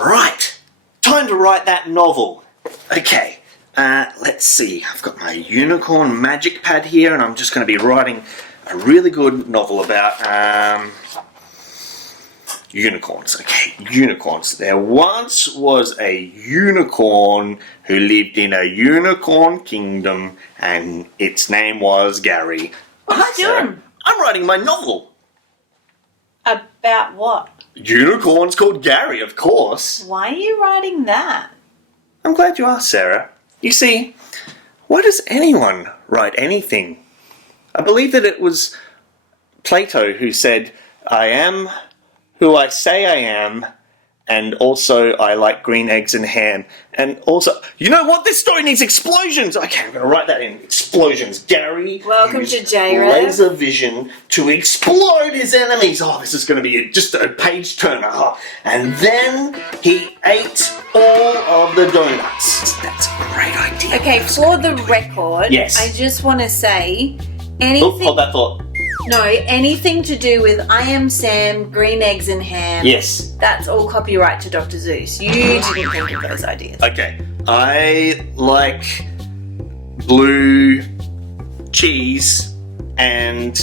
Right, time to write that novel. Okay, let's see. I've got my unicorn magic pad here, and I'm just going to be writing a really good novel about unicorns. Okay, unicorns. There once was a unicorn who lived in a unicorn kingdom, and its name was Gary. What are you doing? I'm writing my novel. About what? Unicorns called Gary, of course. Why are you writing that? I'm glad you asked, Sarah. You see, why does anyone write anything? I believe that it was Plato who said, I am who I say I am, and also I like green eggs and ham. And also, you know what? This story needs explosions! Okay, I'm going to write that in. Explosions. Gary Welcome used to JRev. laser vision to explode his enemies. Oh, this is going to be just a page turner. Oh. And then he ate all of the donuts. That's a great idea. Okay, for the record, Yes. I just want to say Oh, anything. hold that thought. No, anything to do with I am Sam, green eggs and ham. Yes. That's all copyright to Dr. Zeus. You didn't think of those ideas. Okay. I like blue cheese and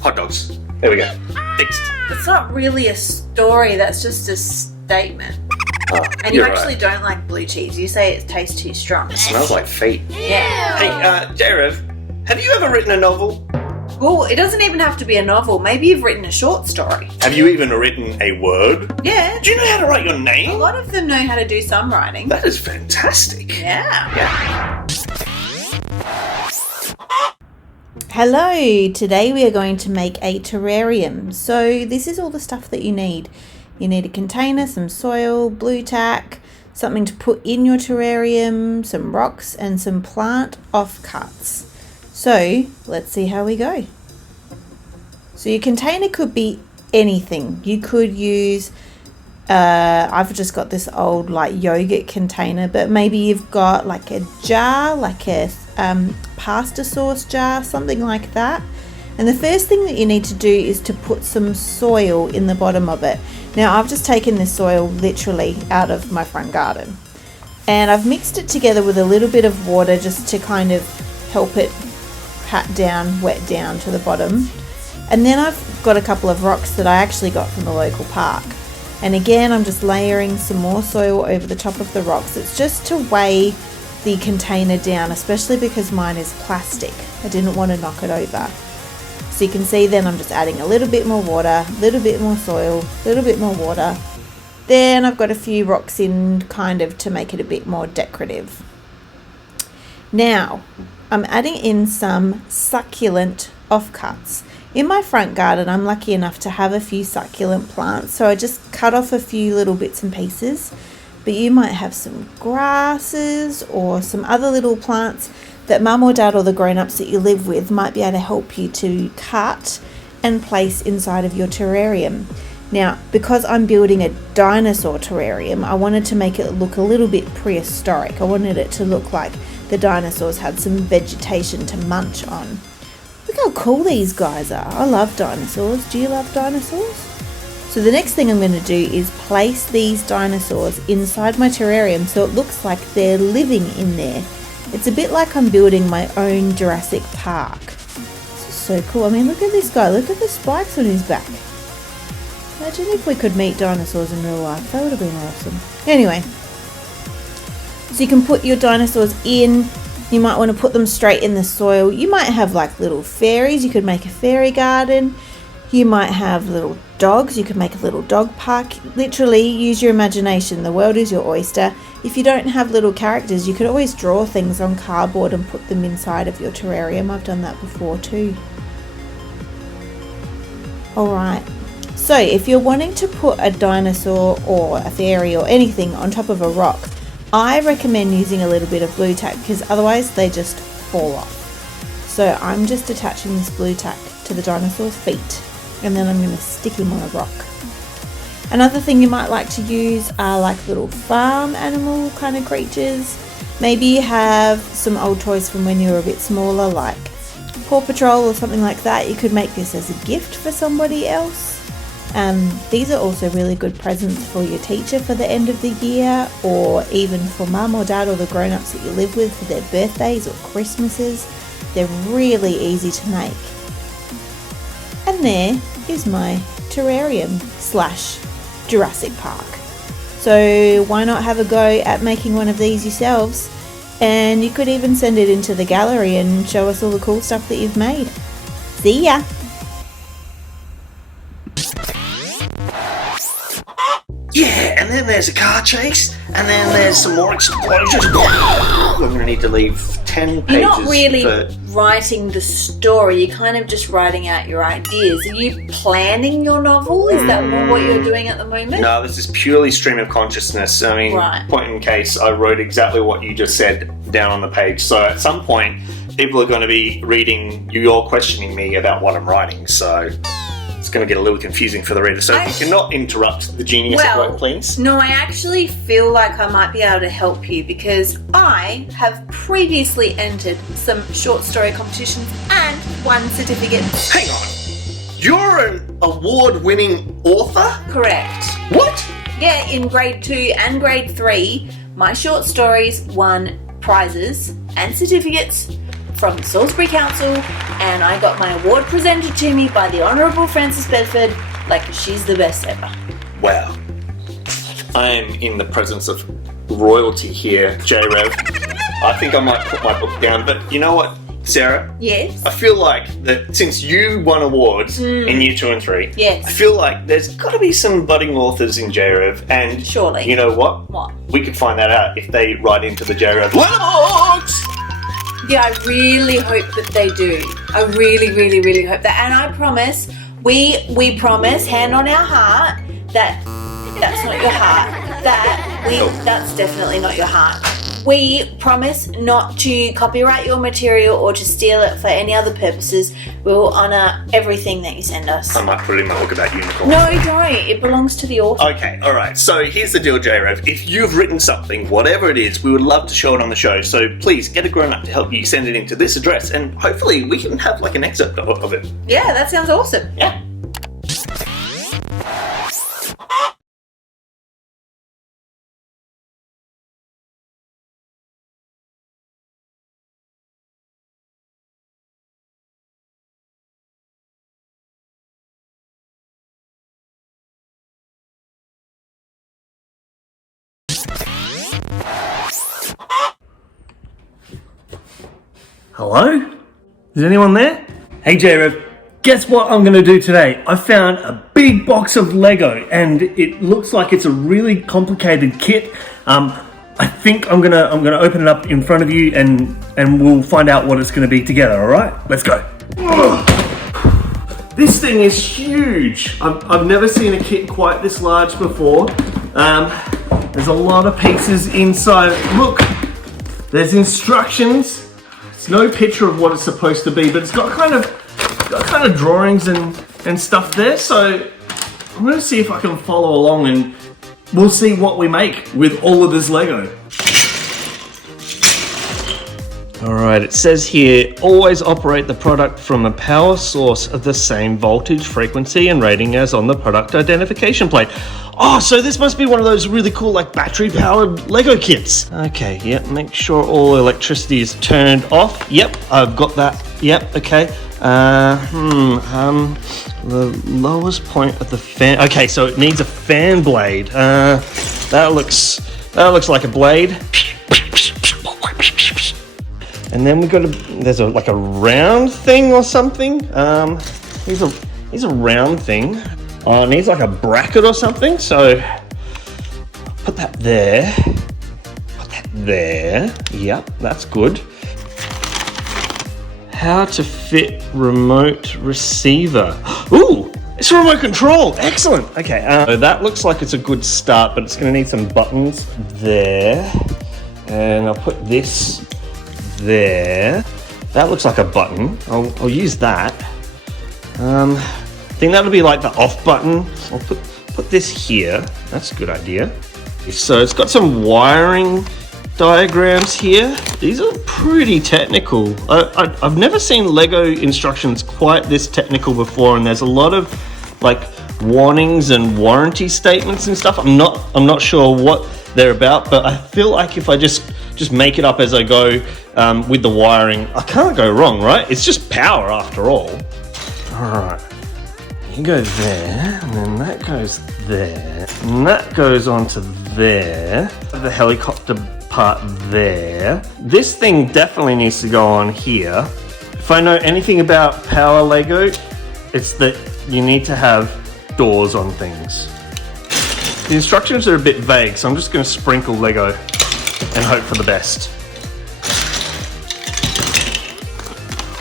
hot dogs. There we go. Fixed. It's not really a story, that's just a statement. Oh, And you you're actually right. don't like blue cheese. You say it tastes too strong. It smells like feet. Yeah. Hey, JRev, have you ever written a novel? Well, it doesn't even have to be a novel. Maybe you've written a short story. Have you even written a word? Yeah. Do you know how to write your A name? lot of them know how to do some writing. That is fantastic. Yeah. Hello, today we are going to make a terrarium. So this is all the stuff that you need. You need a container, some soil, blue tack, something to put in your terrarium, some rocks and some plant offcuts. So let's see how we go. So your container could be anything. You could use, I've just got this old like yogurt container, but maybe you've got like a jar, like a pasta sauce jar, something like that. And the first thing that you need to do is to put some soil in the bottom of it. Now I've just taken this soil literally out of my front garden, and I've mixed it together with a little bit of water just to kind of help it pat down, wet down to the bottom. And then I've got a couple of rocks that I actually got from the local park. And again, I'm just layering some more soil over the top of the rocks. It's just to weigh the container down, especially because mine is plastic. I didn't want to knock it over. So you can see then I'm just adding a little bit more water, a little bit more soil, a little bit more water. Then I've got a few rocks in kind of to make it a bit more decorative. Now, I'm adding in some succulent offcuts. In my front garden, I'm lucky enough to have a few succulent plants, so I just cut off a few little bits and pieces. But you might have some grasses or some other little plants that mum or dad or the grown-ups that you live with might be able to help you to cut and place inside of your terrarium. Now, because I'm building a dinosaur terrarium, I wanted to make it look a little bit prehistoric. I wanted it to look like the dinosaurs had some vegetation to munch on. Look how cool these guys are. I love dinosaurs. Do you love dinosaurs? So the next thing I'm going to do is place these dinosaurs inside my terrarium so it looks like they're living in there. It's a bit like I'm building my own Jurassic Park. This is so cool. I mean, look at this guy. Look at the spikes on his back. Imagine if we could meet dinosaurs in real life. That would have been awesome. Anyway, so you can put your dinosaurs in. You might want to put them straight in the soil. You might have like little fairies. You could make a fairy garden. You might have little dogs. You could make a little dog park. Literally, use your imagination. The world is your oyster. If you don't have little characters, you could always draw things on cardboard and put them inside of your terrarium. I've done that before too. Alright, so if you're wanting to put a dinosaur or a fairy or anything on top of a rock, I recommend using a little bit of blue tack because otherwise they just fall off. So I'm just attaching this blue tack to the dinosaur's feet, and then I'm going to stick him on a rock. Another thing you might like to use are like little farm animal kind of creatures. Maybe you have some old toys from when you were a bit smaller, like Paw Patrol or something like that. You could make this as a gift for somebody else. These are also really good presents for your teacher for the end of the year, or even for mum or dad or the grown-ups that you live with for their birthdays or Christmases. They're really easy to make. And there is my terrarium / Jurassic Park. So why not have a go at making one of these yourselves? And you could even send it into the gallery and show us all the cool stuff that you've made. See ya! Yeah, and then there's a car chase, and then there's some more explosions. I'm going to need to leave 10 pages. You're not really for... writing the story, you're kind of just writing out your ideas. Are you planning your novel? Is that more what you're doing at the moment? No, this is purely stream of consciousness. I mean, point in case, I wrote exactly what you just said down on the page. So at some point, people are going to be reading you're questioning me about what I'm writing. So it's going to get a little confusing for the reader. So if you cannot interrupt the genius at work, please. No, I actually feel like I might be able to help you because I have previously entered some short story competitions and won certificates. Hang on. You're an award-winning author? Correct. What? Yeah, in grade 2 and grade 3, my short stories won prizes and certificates from the Salisbury Council, and I got my award presented to me by the Honourable Frances Bedford like she's the best ever. Wow. I am in the presence of royalty here, JRev. I think I might put my book down, but you know what, Sarah? Yes? I feel like that since you won awards in year 2 and 3, yes, I feel like there's got to be some budding authors in JRev, and surely. You know what? What? We could find that out if they write into the JRev letterbox! Yeah, I really hope that they do. I really, really, really hope that. And I promise, we promise, hand on our heart, that that's not your heart. That's definitely not your heart. We promise not to copyright your material or to steal it for any other purposes. We will honour everything that you send us. I might put it in my book about unicorns. No, don't. It belongs to the author. Okay, alright. So here's the deal, JRev. If you've written something, whatever it is, we would love to show it on the show. So please get a grown-up to help you send it into this address, and hopefully we can have like an excerpt of it. Yeah, that sounds awesome. Yeah. Hello? Is anyone there? Hey JRev, guess what I'm gonna do today? I found a big box of Lego and it looks like it's a really complicated kit. I think I'm gonna open it up in front of you and we'll find out what it's gonna be together, alright? Let's go. This thing is huge. I've never seen a kit quite this large before. There's a lot of pieces inside. Look, there's instructions. It's no picture of what it's supposed to be, but it's got kind of drawings and stuff there. So I'm going to see if I can follow along and we'll see what we make with all of this Lego. Alright, it says here, always operate the product from a power source of the same voltage, frequency and rating as on the product identification plate. Oh, so this must be one of those really cool like battery powered Lego kits. Okay, yep, make sure all electricity is turned off. Yep, I've got that. Yep, okay. The lowest point of the fan. Okay, so it needs a fan blade. That looks like a blade. And then there's like a round thing or something. Here's a round thing. Oh, it needs like a bracket or something. So put that there. Put that there. Yep, that's good. How to fit remote receiver. Ooh, it's a remote control. Excellent. Okay, so that looks like it's a good start, but it's going to need some buttons there. And I'll put this there. That looks like a button. I'll use that. I think that'll be like the off button. I'll put this here. That's a good idea. So it's got some wiring diagrams here. These are pretty technical. I've never seen Lego instructions quite this technical before, and there's a lot of like warnings and warranty statements and stuff. I'm not sure what they're about, but I feel like if I just make it up as I go with the wiring, I can't go wrong, right? It's just power after all. Alright, you go there, and then that goes there, and that goes onto there, the helicopter part there. This thing definitely needs to go on here. If I know anything about power Lego, it's that you need to have doors on things. The instructions are a bit vague, so I'm just going to sprinkle Lego and hope for the best.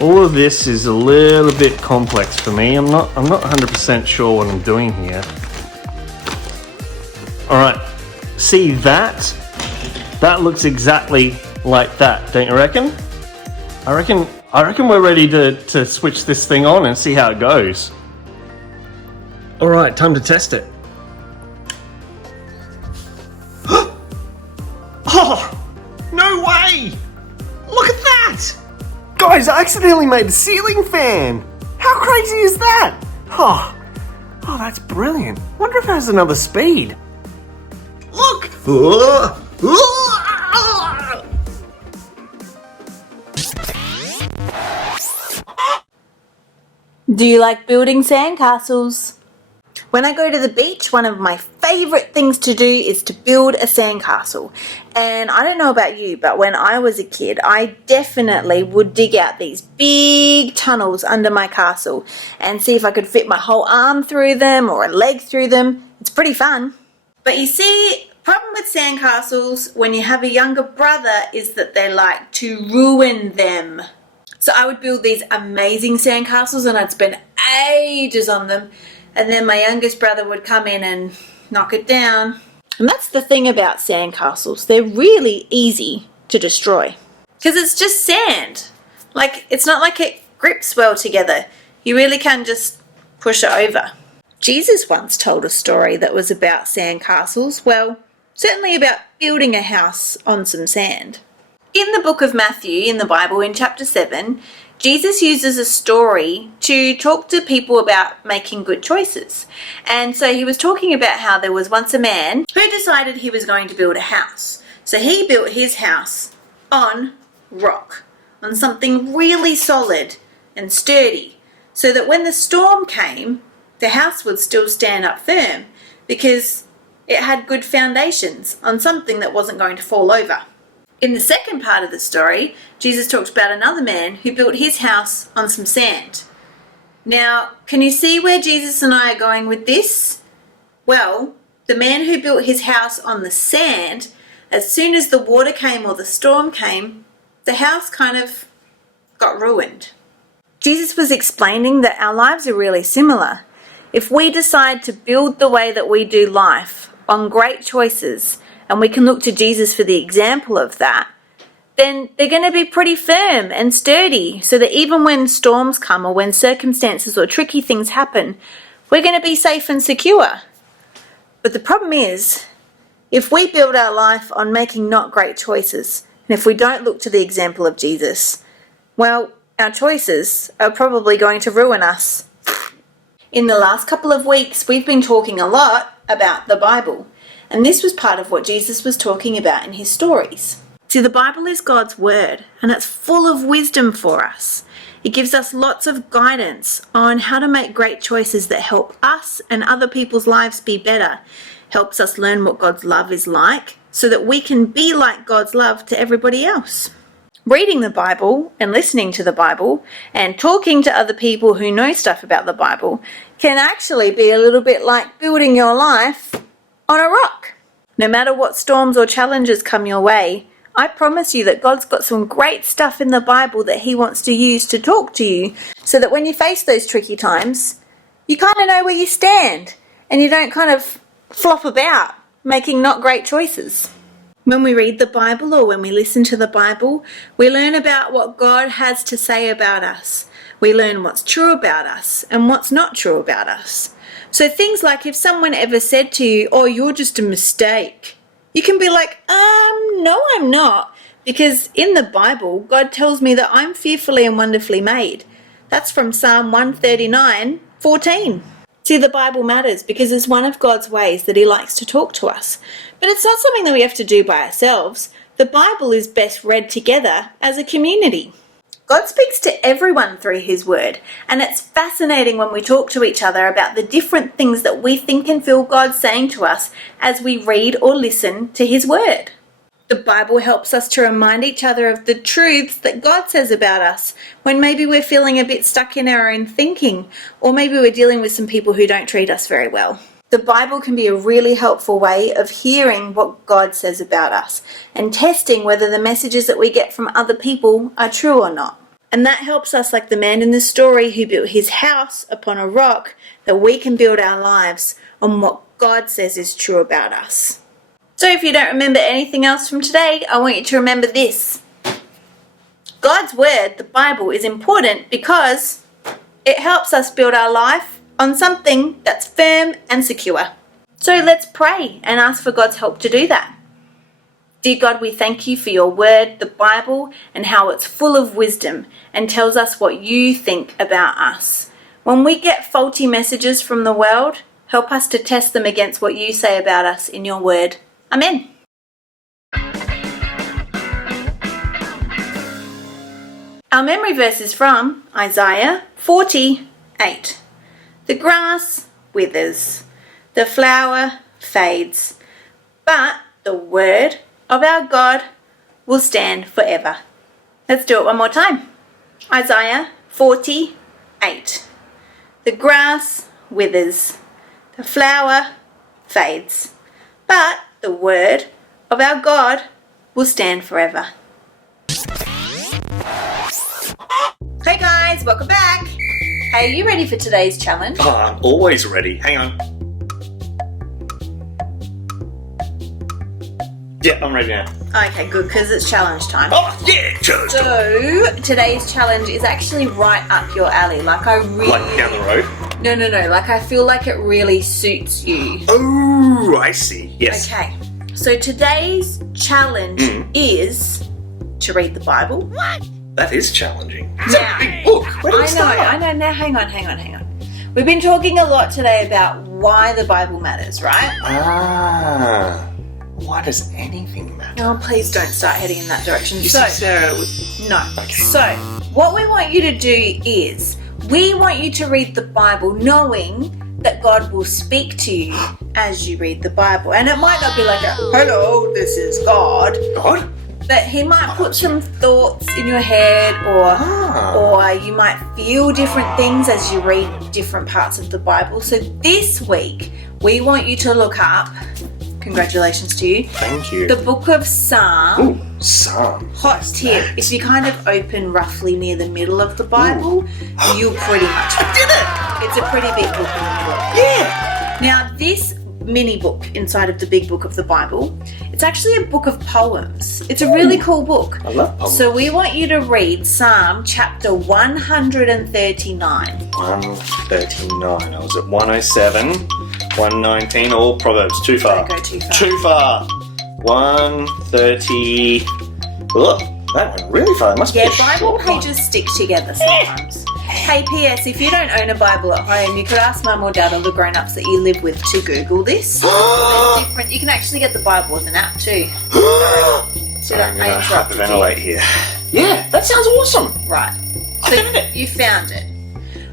All of this is a little bit complex for me. I'm not 100% sure what I'm doing here. Alright, see that? That looks exactly like that, don't you reckon? I reckon we're ready to switch this thing on and see how it goes. Alright, time to test it. Oh! No way! Look at that! Guys, I accidentally made a ceiling fan! How crazy is that? Oh, that's brilliant. Wonder if it has another speed. Look! Do you like building sandcastles? When I go to the beach, one of my favourite things to do is to build a sandcastle. And I don't know about you, but when I was a kid, I definitely would dig out these big tunnels under my castle and see if I could fit my whole arm through them or a leg through them. It's pretty fun. But you see, problem with sandcastles when you have a younger brother is that they like to ruin them. So I would build these amazing sandcastles and I'd spend ages on them. And then my youngest brother would come in and knock it down. And that's the thing about sandcastles. They're really easy to destroy. Because it's just sand. Like, it's not like it grips well together. You really can just push it over. Jesus once told a story that was about sandcastles. Well, certainly about building a house on some sand. In the book of Matthew, in the Bible, in chapter 7, Jesus uses a story to talk to people about making good choices. And so he was talking about how there was once a man who decided he was going to build a house. So he built his house on rock, on something really solid and sturdy, so that when the storm came, the house would still stand up firm because it had good foundations on something that wasn't going to fall over. In the second part of the story, Jesus talks about another man who built his house on some sand. Now, can you see where Jesus and I are going with this? Well, the man who built his house on the sand, as soon as the water came or the storm came, the house kind of got ruined. Jesus was explaining that our lives are really similar. If we decide to build the way that we do life on great choices, and we can look to Jesus for the example of that, then they're going to be pretty firm and sturdy so that even when storms come or when circumstances or tricky things happen, we're going to be safe and secure. But the problem is, if we build our life on making not great choices, and if we don't look to the example of Jesus, well, our choices are probably going to ruin us. In the last couple of weeks, we've been talking a lot about the Bible. And this was part of what Jesus was talking about in his stories. See, the Bible is God's word, and it's full of wisdom for us. It gives us lots of guidance on how to make great choices that help us and other people's lives be better. Helps us learn what God's love is like, so that we can be like God's love to everybody else. Reading the Bible and listening to the Bible and talking to other people who know stuff about the Bible can actually be a little bit like building your life on a rock. No matter what storms or challenges come your way, I promise you that God's got some great stuff in the Bible that he wants to use to talk to you, so that when you face those tricky times, you kind of know where you stand and you don't kind of flop about making not great choices. When we read the Bible or when we listen to the Bible, we learn about what God has to say about us. We learn what's true about us and what's not true about us. So things like if someone ever said to you, "Oh, you're just a mistake," you can be like, no, I'm not. Because in the Bible, God tells me that I'm fearfully and wonderfully made. That's from Psalm 139:14. See, the Bible matters because it's one of God's ways that He likes to talk to us. But it's not something that we have to do by ourselves. The Bible is best read together as a community. God speaks to everyone through His Word, and it's fascinating when we talk to each other about the different things that we think and feel God's saying to us as we read or listen to His Word. The Bible helps us to remind each other of the truths that God says about us when maybe we're feeling a bit stuck in our own thinking, or maybe we're dealing with some people who don't treat us very well. The Bible can be a really helpful way of hearing what God says about us and testing whether the messages that we get from other people are true or not. And that helps us, like the man in the story who built his house upon a rock, that we can build our lives on what God says is true about us. So if you don't remember anything else from today, I want you to remember this. God's Word, the Bible, is important because it helps us build our life on something that's firm and secure. So let's pray and ask for God's help to do that. Dear God, we thank you for your Word, the Bible, and how it's full of wisdom and tells us what you think about us. When we get faulty messages from the world, help us to test them against what you say about us in your Word. Amen. Our memory verse is from Isaiah 48. The grass withers, the flower fades, but the word of our God will stand forever. Let's do it one more time. Isaiah 48. The grass withers, the flower fades, but the word of our God will stand forever. Hey guys, welcome back. Hey, are you ready for today's challenge? Oh, I'm always ready. Hang on. Yeah, I'm ready now. Okay, good, because it's challenge time. Oh, yeah, challenge time. So, today's challenge is actually right up your alley. Like, I really... Like down the road? No. Like, I feel like it really suits you. Oh, I see. Yes. Okay, so today's challenge is to read the Bible. What? That is challenging. It's Now, a big book. Where do we start? I know. Now, hang on. We've been talking a lot today about why the Bible matters, right? Ah. Why does anything matter? Oh, please don't start heading in that direction. You see, Sarah, was... No. Okay. So, what we want you to do is, we want you to read the Bible knowing that God will speak to you as you read the Bible. And it might not be like a, hello, this is God. God? But He might put some thoughts in your head, or you might feel different things as you read different parts of the Bible. So this week, we want you to look up, congratulations to you, Thank you. the book of Psalm. Ooh, Psalm. Hot tip, if you kind of open roughly near the middle of the Bible, you'll pretty much I did it! It's a pretty big book in the middle. Yeah! Now, this mini book inside of the big book of the Bible, it's actually a book of poems. It's a really cool book. I love poems. So we want you to read Psalm chapter 139. 139. I was at 107, 119, all Proverbs. Too far. Don't go too far. Too far. 130. Look, that went really far. It must be Yeah, a Bible short one. pages stick together sometimes. Hey, P.S. If you don't own a Bible at home, you could ask Mum or Dad or the grown-ups that you live with to Google this. There's different. You can actually get the Bible with an app too. Sorry, I'm going to interrupted you. hyperventilate here. Yeah, that sounds awesome. Right. I found it. You found it.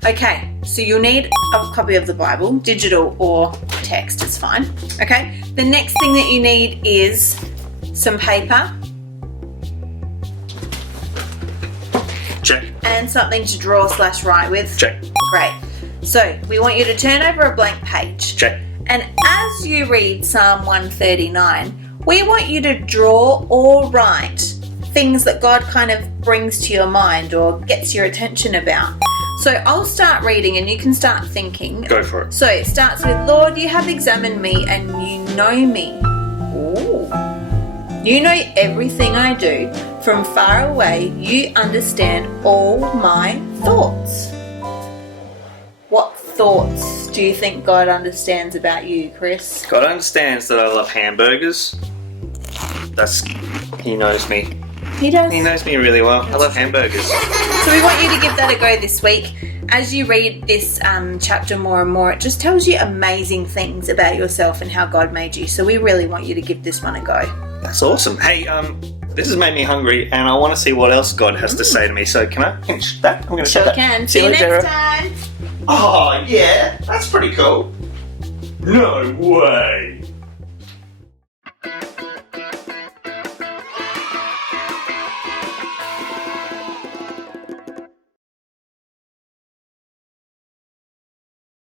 Okay, so you'll need a copy of the Bible, digital or text, it's fine. Okay, the next thing that you need is some paper Check. and something to draw / write with. Check. Great. So we want you to turn over a blank page. Check. And as you read Psalm 139, we want you to draw or write things that God kind of brings to your mind or gets your attention about. So I'll start reading and you can start thinking. Go for it. So it starts with, Lord, you have examined me and you know me. Ooh. You know everything I do. From far away, you understand all my thoughts. What thoughts do you think God understands about you, Chris? God understands that I love hamburgers. He knows me. He does. He knows me really well. I love hamburgers. So we want you to give that a go this week. as you read this chapter more and more, it just tells you amazing things about yourself and how God made you. So we really want you to give this one a go. That's awesome. Hey, this has made me hungry, and I want to see what else God has to say to me. So can I finish that? I'm going to Sure that. can. See you next later. time. Oh, yeah, that's pretty cool. No way.